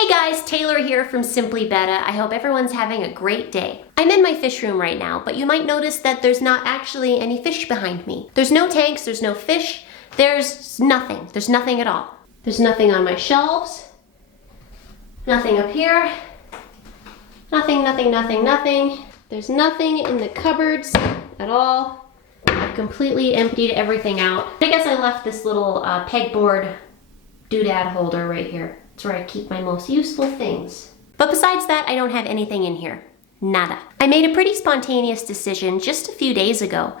Hey guys, Taylor here from Simply Betta. I hope everyone's having a great day. I'm in my fish room right now, but you might notice that there's not actually any fish behind me. There's no tanks, there's no fish, there's nothing. There's nothing at all. There's nothing on my shelves, nothing up here, nothing. There's nothing in the cupboards at all. I've completely emptied everything out. I guess I left this little pegboard doodad holder right here. It's where I keep my most useful things. But besides that, I don't have anything in here. Nada. I made a pretty spontaneous decision just a few days ago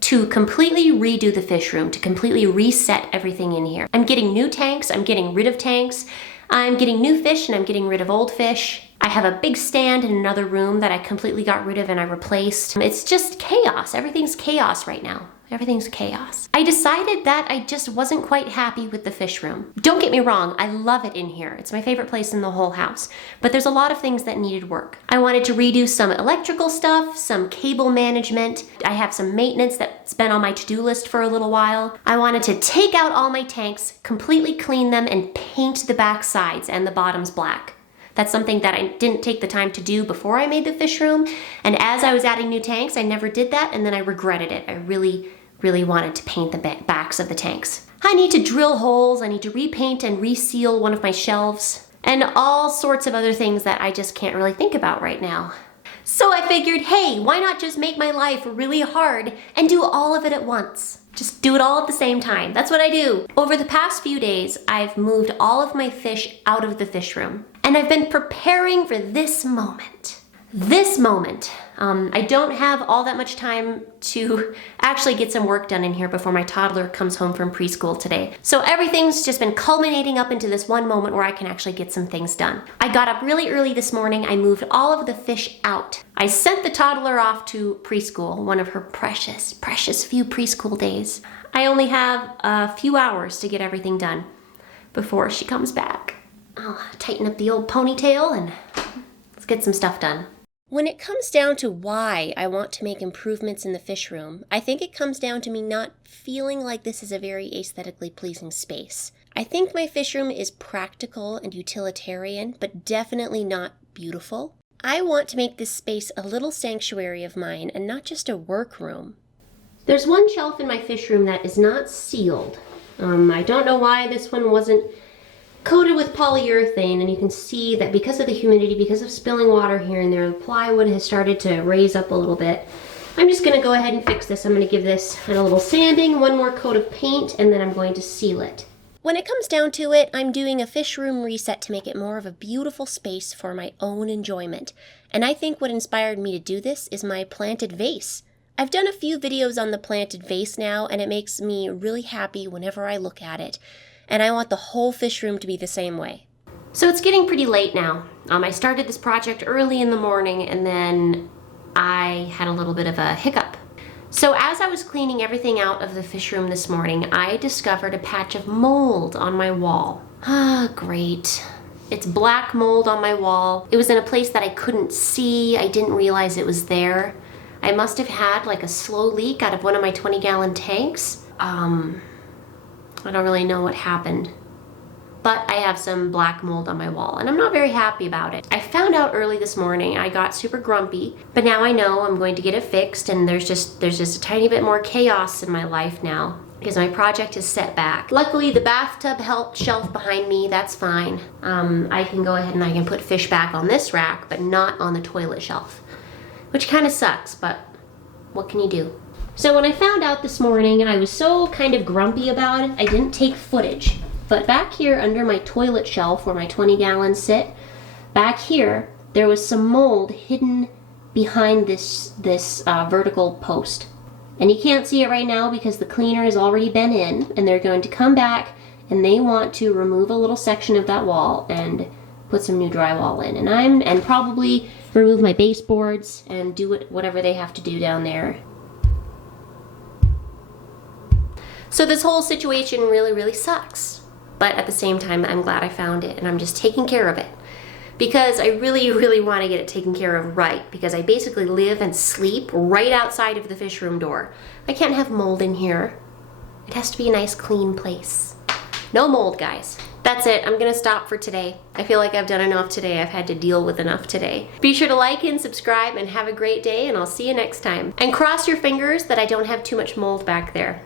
to completely redo the fish room, to completely reset everything in here. I'm getting new tanks, I'm getting rid of tanks, I'm getting new fish and I'm getting rid of old fish. I have a big stand in another room that I completely got rid of and I replaced. It's just chaos. Everything's chaos right now. Everything's chaos. I decided that I just wasn't quite happy with the fish room. Don't get me wrong, I love it in here. It's my favorite place in the whole house. But there's a lot of things that needed work. I wanted to redo some electrical stuff, some cable management. I have some maintenance that's been on my to-do list for a little while. I wanted to take out all my tanks, completely clean them, and paint the back sides and the bottoms black. That's something that I didn't take the time to do before I made the fish room. And as I was adding new tanks, I never did that, and then I regretted it. I really wanted to paint the backs of the tanks. I need to drill holes, I need to repaint and reseal one of my shelves, and all sorts of other things that I just can't really think about right now. So I figured, hey, why not just make my life really hard and do all of it at once? Just do it all at the same time. That's what I do. Over the past few days, I've moved all of my fish out of the fish room, and I've been preparing for this moment. I don't have all that much time to actually get some work done in here before my toddler comes home from preschool today. So everything's just been culminating up into this one moment where I can actually get some things done. I got up really early this morning. I moved all of the fish out. I sent the toddler off to preschool, one of her precious few preschool days. I only have a few hours to get everything done before she comes back. I'll tighten up the old ponytail and let's get some stuff done. When it comes down to why I want to make improvements in the fish room, I think it comes down to me not feeling like this is a very aesthetically pleasing space. I think my fish room is practical and utilitarian, but definitely not beautiful. I want to make this space a little sanctuary of mine and not just a workroom. There's one shelf in my fish room that is not sealed. I don't know why this one wasn't coated with polyurethane, and you can see that because of the humidity, because of spilling water here and there, the plywood has started to raise up a little bit. I'm just gonna go ahead and fix this. I'm gonna give this a little sanding, one more coat of paint, and then I'm going to seal it. When it comes down to it, I'm doing a fish room reset to make it more of a beautiful space for my own enjoyment. And I think what inspired me to do this is my planted vase. I've done a few videos on the planted vase now, and it makes me really happy whenever I look at it. And I want the whole fish room to be the same way. So it's getting pretty late now. I started this project early in the morning and then I had a little bit of a hiccup. So as I was cleaning everything out of the fish room this morning, I discovered a patch of mold on my wall. Ah, great. It's black mold on my wall. It was in a place that I couldn't see. I didn't realize it was there. I must have had like a slow leak out of one of my 20-gallon tanks. I don't really know what happened, but I have some black mold on my wall and I'm not very happy about it. I found out early this morning. I got super grumpy, but now I know I'm going to get it fixed, and there's just a tiny bit more chaos in my life now because my project is set back. Luckily, the bathtub shelf behind me, that's fine. I can go ahead and I can put fish back on this rack, but not on the toilet shelf, which kind of sucks, but what can you do? So when I found out this morning, I was so kind of grumpy about it, I didn't take footage. But back here under my toilet shelf where my 20-gallons sit, back here, there was some mold hidden behind this vertical post. And you can't see it right now because the cleaner has already been in, and they're going to come back and they want to remove a little section of that wall and put some new drywall in. And probably remove my baseboards and do whatever they have to do down there. So this whole situation really sucks. But at the same time, I'm glad I found it and I'm just taking care of it. Because I really want to get it taken care of right. Because I basically live and sleep right outside of the fish room door. I can't have mold in here. It has to be a nice clean place. No mold, guys. That's it. I'm gonna stop for today. I feel like I've done enough today. I've had to deal with enough today. Be sure to like and subscribe and have a great day, and I'll see you next time. And cross your fingers that I don't have too much mold back there.